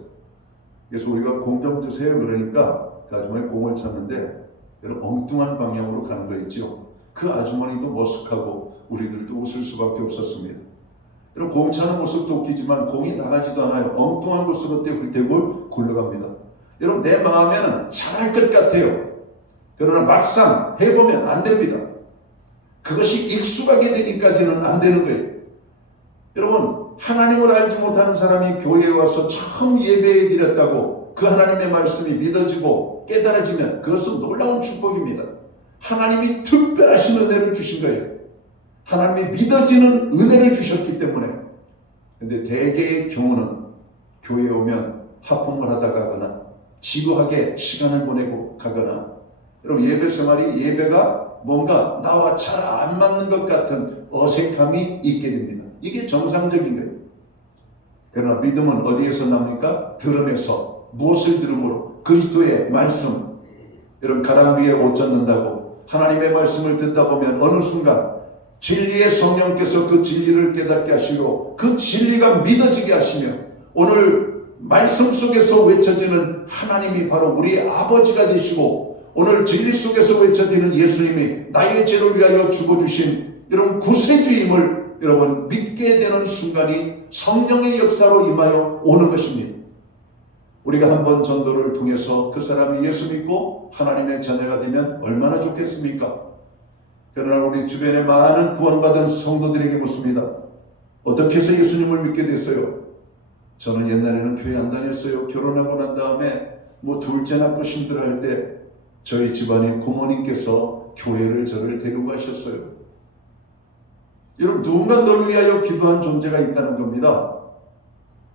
그래서 우리가 공 좀 드세요 그러니까 그 아주머니 공을 쳤는데 여러분 엉뚱한 방향으로 가는 거 있죠. 그 아주머니도 머쓱하고 우리들도 웃을 수밖에 없었습니다. 여러분 공 차는 모습도 웃기지만 공이 나가지도 않아요. 엉뚱한 곳으로 떼굴떼굴 굴러갑니다. 여러분 내 마음에는 잘할 것 같아요. 그러나 막상 해보면 안 됩니다. 그것이 익숙하게 되기까지는 안 되는 거예요. 여러분 하나님을 알지 못하는 사람이 교회에 와서 처음 예배해 드렸다고 그 하나님의 말씀이 믿어지고 깨달아지면 그것은 놀라운 축복입니다. 하나님이 특별하신 은혜를 주신 거예요. 하나님이 믿어지는 은혜를 주셨기 때문에. 근데 대개의 경우는 교회에 오면 하품을 하다가 가거나 지루하게 시간을 보내고 가거나 여러분 예배 생활이 예배가 뭔가 나와 잘 안 맞는 것 같은 어색함이 있게 됩니다. 이게 정상적인 거예요. 그러나 믿음은 어디에서 납니까? 들음에서. 무엇을 들음으로? 그리스도의 말씀. 여러분 가랑비에 옷 젖는다고 하나님의 말씀을 듣다 보면 어느 순간 진리의 성령께서 그 진리를 깨닫게 하시고 그 진리가 믿어지게 하시며 오늘 말씀 속에서 외쳐지는 하나님이 바로 우리의 아버지가 되시고, 오늘 진리 속에서 외쳐지는 예수님이 나의 죄를 위하여 죽어주신 여러분 구세주임을 여러분 믿게 되는 순간이 성령의 역사로 임하여 오는 것입니다. 우리가 한번 전도를 통해서 그 사람이 예수 믿고 하나님의 자녀가 되면 얼마나 좋겠습니까? 그러나 우리 주변에 많은 구원받은 성도들에게 묻습니다. 어떻게 해서 예수님을 믿게 됐어요? 저는 옛날에는 교회 안 다녔어요. 결혼하고 난 다음에 둘째 낳고 힘들어할 때 저희 집안의 고모님께서 교회를 저를 데리고 가셨어요. 여러분, 누군가 널 위하여 기도한 존재가 있다는 겁니다.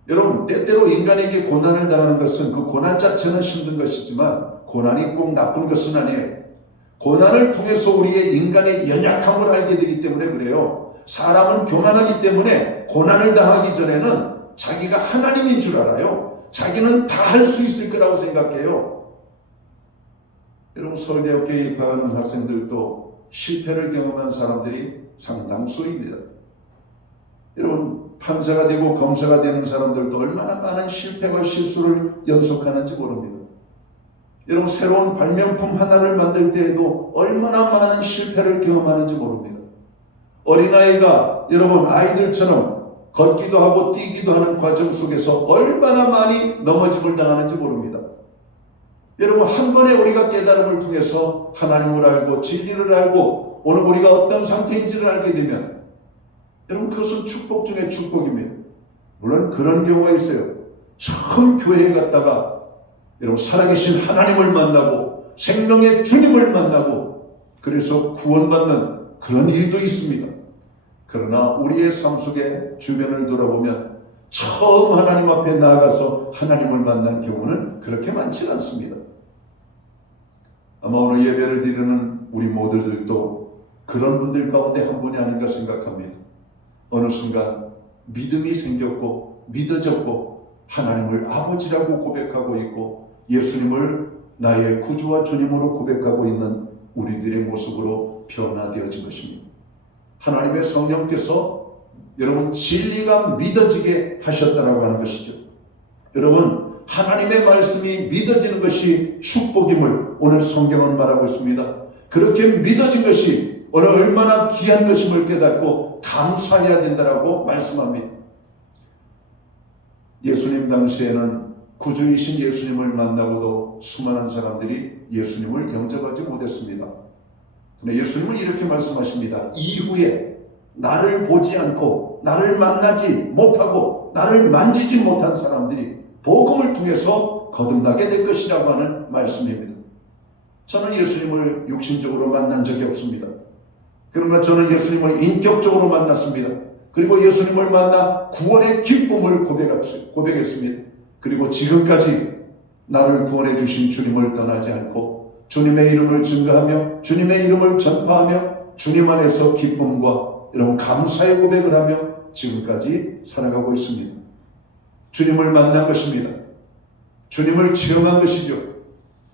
여러분, 때때로 인간에게 고난을 당하는 것은 그 고난 자체는 힘든 것이지만 고난이 꼭 나쁜 것은 아니에요. 고난을 통해서 우리의 인간의 연약함을 알게 되기 때문에 그래요. 사람은 교만하기 때문에 고난을 당하기 전에는 자기가 하나님인 줄 알아요. 자기는 다 할 수 있을 거라고 생각해요. 여러분, 서울대학교에 입학하는 학생들도 실패를 경험한 사람들이 상당수입니다. 여러분, 판사가 되고 검사가 되는 사람들도 얼마나 많은 실패와 실수를 연속하는지 모릅니다. 여러분, 새로운 발명품 하나를 만들 때에도 얼마나 많은 실패를 경험하는지 모릅니다. 어린아이가 여러분 아이들처럼 걷기도 하고 뛰기도 하는 과정 속에서 얼마나 많이 넘어짐을 당하는지 모릅니다. 여러분, 한 번에 우리가 깨달음을 통해서 하나님을 알고 진리를 알고 오늘 우리가 어떤 상태인지를 알게 되면 여러분, 그것은 축복 중에 축복입니다. 물론 그런 경우가 있어요. 처음 교회에 갔다가 여러분 살아계신 하나님을 만나고 생명의 주님을 만나고 그래서 구원받는 그런 일도 있습니다. 그러나 우리의 삶 속에 주변을 돌아보면 처음 하나님 앞에 나아가서 하나님을 만난 경우는 그렇게 많지 않습니다. 아마 오늘 예배를 드리는 우리 모두들도 그런 분들 가운데 한 분이 아닌가 생각합니다. 어느 순간 믿음이 생겼고 믿어졌고 하나님을 아버지라고 고백하고 있고 예수님을 나의 구주와 주님으로 고백하고 있는 우리들의 모습으로 변화되어진 것입니다. 하나님의 성령께서 여러분 진리가 믿어지게 하셨다라고 하는 것이죠. 여러분, 하나님의 말씀이 믿어지는 것이 축복임을 오늘 성경은 말하고 있습니다. 그렇게 믿어진 것이 오늘 얼마나 귀한 것임을 깨닫고 감사해야 된다라고 말씀합니다. 예수님 당시에는 구주이신 예수님을 만나고도 수많은 사람들이 예수님을 영접하지 못했습니다. 근데 예수님은 이렇게 말씀하십니다. 이후에 나를 보지 않고 나를 만나지 못하고 나를 만지지 못한 사람들이 복음을 통해서 거듭나게 될 것이라고 하는 말씀입니다. 저는 예수님을 육신적으로 만난 적이 없습니다. 그러나 저는 예수님을 인격적으로 만났습니다. 그리고 예수님을 만나 구원의 기쁨을 고백했습니다. 그리고 지금까지 나를 구원해 주신 주님을 떠나지 않고 주님의 이름을 증거하며 주님의 이름을 전파하며 주님 안에서 기쁨과 이런 감사의 고백을 하며 지금까지 살아가고 있습니다. 주님을 만난 것입니다. 주님을 체험한 것이죠.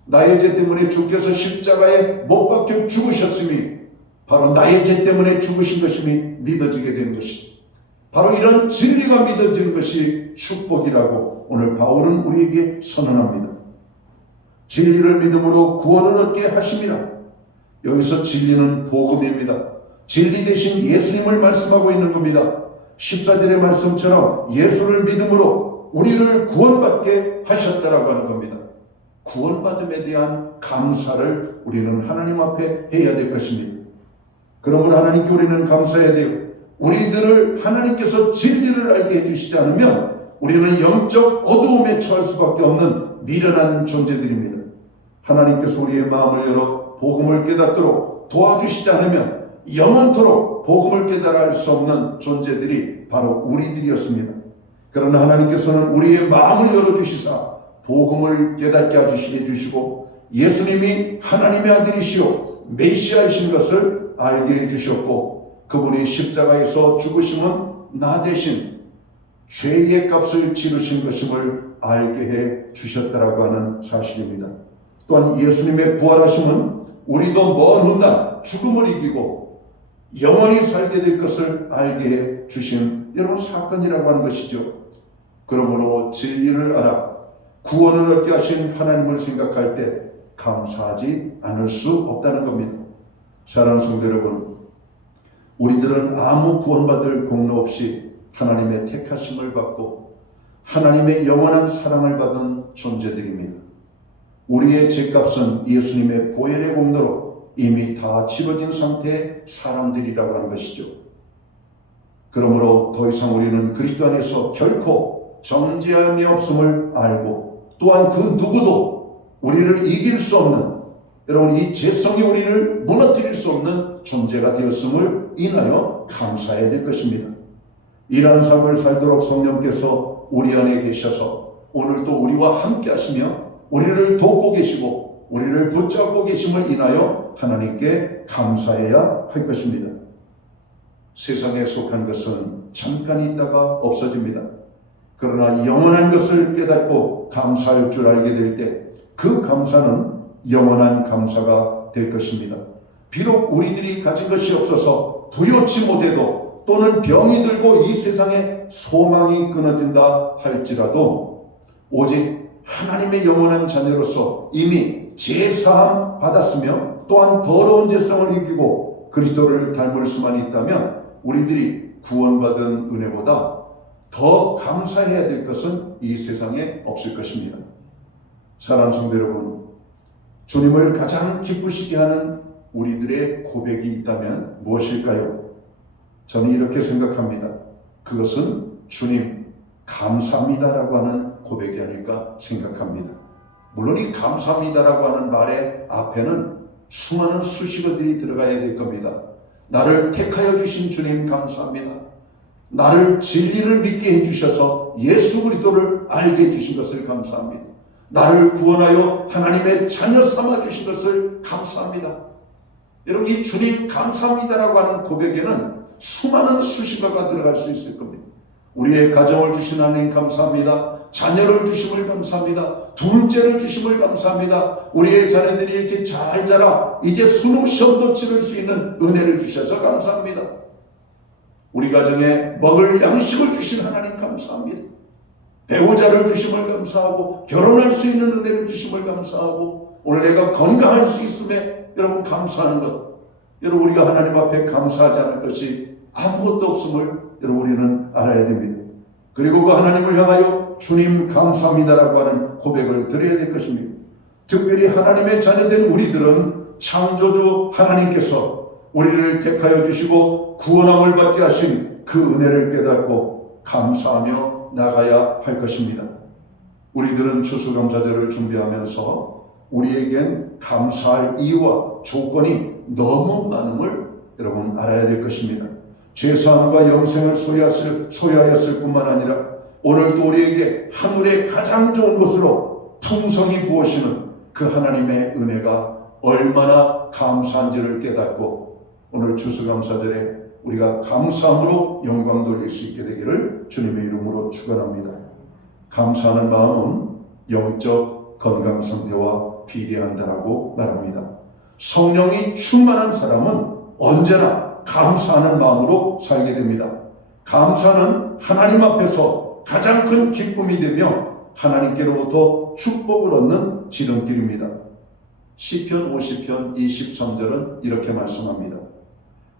나의 죄 때문에 주께서 십자가에 못 박혀 죽으셨음이 바로 나의 죄 때문에 죽으신 것임이 믿어지게 된 것이죠. 바로 이런 진리가 믿어지는 것이 축복이라고 오늘 바울은 우리에게 선언합니다. 진리를 믿음으로 구원을 얻게 하심이라. 여기서 진리는 복음입니다. 진리 대신 예수님을 말씀하고 있는 겁니다. 14절의 말씀처럼 예수를 믿음으로 우리를 구원받게 하셨다라고 하는 겁니다. 구원받음에 대한 감사를 우리는 하나님 앞에 해야 될 것입니다. 그러므로 하나님께 우리는 감사해야 돼요. 우리들을 하나님께서 진리를 알게 해주시지 않으면 우리는 영적 어두움에 처할 수밖에 없는 미련한 존재들입니다. 하나님께서 우리의 마음을 열어 복음을 깨닫도록 도와주시지 않으면 영원토록 복음을 깨달아 알 수 없는 존재들이 바로 우리들이었습니다. 그러나 하나님께서는 우리의 마음을 열어주시사 복음을 깨닫게 해주시고 예수님이 하나님의 아들이시오 메시아이신 것을 알게 해주셨고 그분이 십자가에서 죽으심은 나 대신 죄의 값을 치르신 것임을 알게 해 주셨다라고 하는 사실입니다. 또한 예수님의 부활하심은 우리도 먼 훗날 죽음을 이기고 영원히 살게 될 것을 알게 해 주신 여러분 사건이라고 하는 것이죠. 그러므로 진리를 알아 구원을 얻게 하신 하나님을 생각할 때 감사하지 않을 수 없다는 겁니다. 사랑하는 성도 여러분, 우리들은 아무 구원받을 공로 없이 하나님의 택하심을 받고 하나님의 영원한 사랑을 받은 존재들입니다. 우리의 죄값은 예수님의 보혈의 공로로 이미 다 치러진 상태의 사람들이라고 하는 것이죠. 그러므로 더 이상 우리는 그리스도 안에서 결코 정죄함이 없음을 알고 또한 그 누구도 우리를 이길 수 없는, 여러분, 이 죄성이 우리를 무너뜨릴 수 없는 존재가 되었음을 인하여 감사해야 될 것입니다. 이러한 삶을 살도록 성령께서 우리 안에 계셔서 오늘도 우리와 함께 하시며 우리를 돕고 계시고 우리를 붙잡고 계심을 인하여 하나님께 감사해야 할 것입니다. 세상에 속한 것은 잠깐 있다가 없어집니다. 그러나 영원한 것을 깨닫고 감사할 줄 알게 될 때 그 감사는 영원한 감사가 될 것입니다. 비록 우리들이 가진 것이 없어서 부요치 못해도 또는 병이 들고 이 세상에 소망이 끊어진다 할지라도 오직 하나님의 영원한 자녀로서 이미 죄사함 받았으며 또한 더러운 죄성을 이기고 그리스도를 닮을 수만 있다면 우리들이 구원받은 은혜보다 더 감사해야 될 것은 이 세상에 없을 것입니다. 사랑하는 성도 여러분, 주님을 가장 기쁘시게 하는 우리들의 고백이 있다면 무엇일까요? 저는 이렇게 생각합니다. 그것은 주님 감사합니다라고 하는 고백이 아닐까 생각합니다. 물론 이 감사합니다라고 하는 말의 앞에는 수많은 수식어들이 들어가야 될 겁니다. 나를 택하여 주신 주님 감사합니다. 나를 진리를 믿게 해주셔서 예수 그리스도를 알게 해주신 것을 감사합니다. 나를 구원하여 하나님의 자녀 삼아주신 것을 감사합니다. 여러분, 이 주님 감사합니다라고 하는 고백에는 수많은 수식어가 들어갈 수 있을 겁니다. 우리의 가정을 주신 하나님 감사합니다. 자녀를 주심을 감사합니다. 둘째를 주심을 감사합니다. 우리의 자녀들이 이렇게 잘 자라 이제 수능 시험도 치를 수 있는 은혜를 주셔서 감사합니다. 우리 가정에 먹을 양식을 주신 하나님 감사합니다. 배우자를 주심을 감사하고 결혼할 수 있는 은혜를 주심을 감사하고 오늘 내가 건강할 수 있음에 여러분 감사하는 것, 여러분 우리가 하나님 앞에 감사하지 않을 것이 아무것도 없음을 여러분 우리는 알아야 됩니다. 그리고 그 하나님을 향하여 주님 감사합니다라고 하는 고백을 드려야 될 것입니다. 특별히 하나님의 자녀된 우리들은 창조주 하나님께서 우리를 택하여 주시고 구원함을 받게 하신 그 은혜를 깨닫고 감사하며 나가야 할 것입니다. 우리들은 추수감사절을 준비하면서 우리에겐 감사할 이유와 조건이 너무 많음을 여러분 알아야 될 것입니다. 죄사함과 영생을 소유하였을 뿐만 아니라 오늘도 우리에게 하늘의 가장 좋은 곳으로 풍성히 부으시는 그 하나님의 은혜가 얼마나 감사한지를 깨닫고 오늘 추수감사절에 우리가 감사함으로 영광 돌릴 수 있게 되기를 주님의 이름으로 축원합니다. 감사하는 마음은 영적 건강 상태와 비례한다라고 말합니다. 성령이 충만한 사람은 언제나 감사하는 마음으로 살게 됩니다. 감사는 하나님 앞에서 가장 큰 기쁨이 되며 하나님께로부터 축복을 얻는 지름길입니다. 시편 50편 23절은 이렇게 말씀합니다.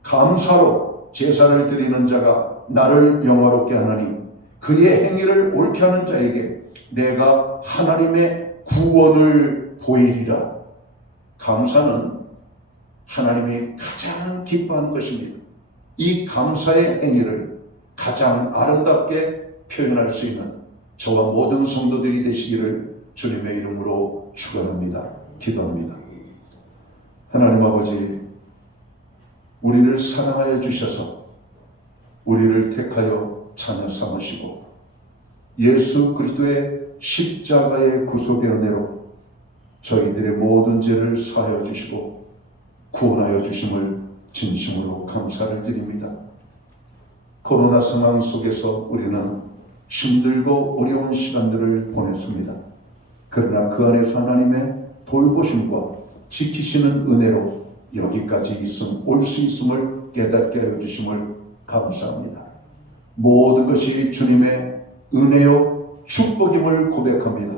감사로 제사를 드리는 자가 나를 영화롭게 하나니 그의 행위를 옳게 하는 자에게 내가 하나님의 구원을 보이리라. 감사는 하나님이 가장 기뻐하는 것입니다. 이 감사의 행위를 가장 아름답게 표현할 수 있는 저와 모든 성도들이 되시기를 주님의 이름으로 축원합니다. 기도합니다. 하나님 아버지, 우리를 사랑하여 주셔서 우리를 택하여 자녀 삼으시고 예수 그리스도의 십자가의 구속의 은혜로 저희들의 모든 죄를 사하여 주시고 구원하여 주심을 진심으로 감사를 드립니다. 코로나 상황 속에서 우리는 힘들고 어려운 시간들을 보냈습니다. 그러나 그 안에서 하나님의 돌보심과 지키시는 은혜로 여기까지 올 수 있음을 깨닫게 하여 주심을 감사합니다. 모든 것이 주님의 은혜요 축복임을 고백합니다.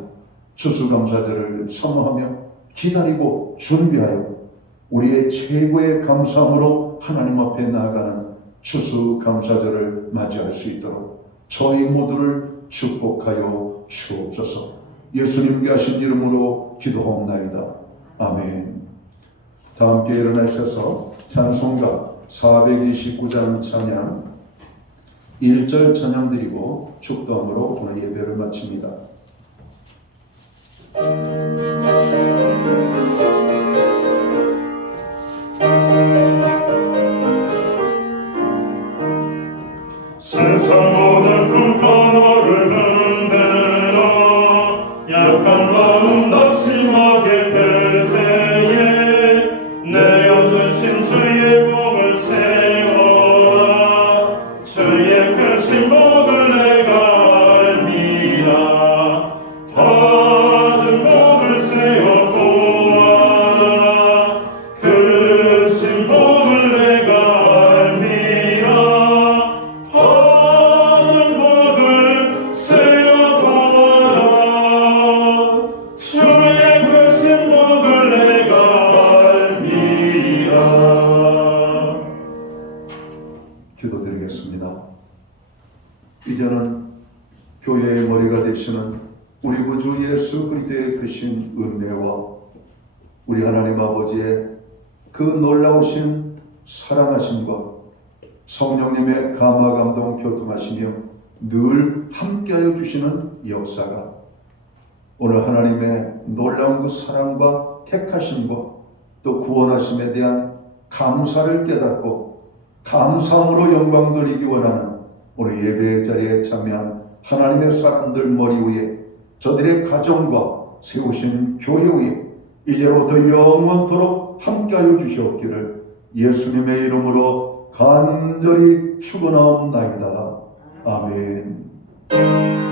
추수감사절을 선호하며 기다리고 준비하여 우리의 최고의 감사함으로 하나님 앞에 나아가는 추수감사절을 맞이할 수 있도록 저희 모두를 축복하여 주옵소서. 예수님께 하신 이름으로 기도하옵나이다. 아멘. 다 함께 일어나셔서 찬송가 429장 찬양 1절 찬양 드리고 축도함으로 오늘 예배를 마칩니다. 세상 모든 꿈바늘을 흔들어 약한 마음 낙심하게 될 때에 내려주신 주의 복을 세워라. 주의 크신 복을 내가 알미라. 받은 복을 세워 보아라. 크신 복을 내가 알미라. 받은 복을 세워 보아라. 주의 크신 복을 내가 알미라. 기도드리겠습니다. 이제는 교회의 머리가 되시는 우리 구주 예수 그리스도의 크신 은혜와 우리 하나님 아버지의 그 놀라우신 사랑하심과 성령님의 감화 감동 교통하시며 늘 함께하여 주시는 역사가 오늘 하나님의 놀라운 그 사랑과 택하심과 또 구원하심에 대한 감사를 깨닫고 감사함으로 영광 돌리기 원하는 오늘 예배의 자리에 참여한 하나님의 사람들 머리 위에 저들의 가정과 세우신 교회 위에 이제로부터 영원토록 함께하여 주시옵기를 예수님의 이름으로 간절히 축원하옵나이다. 아멘.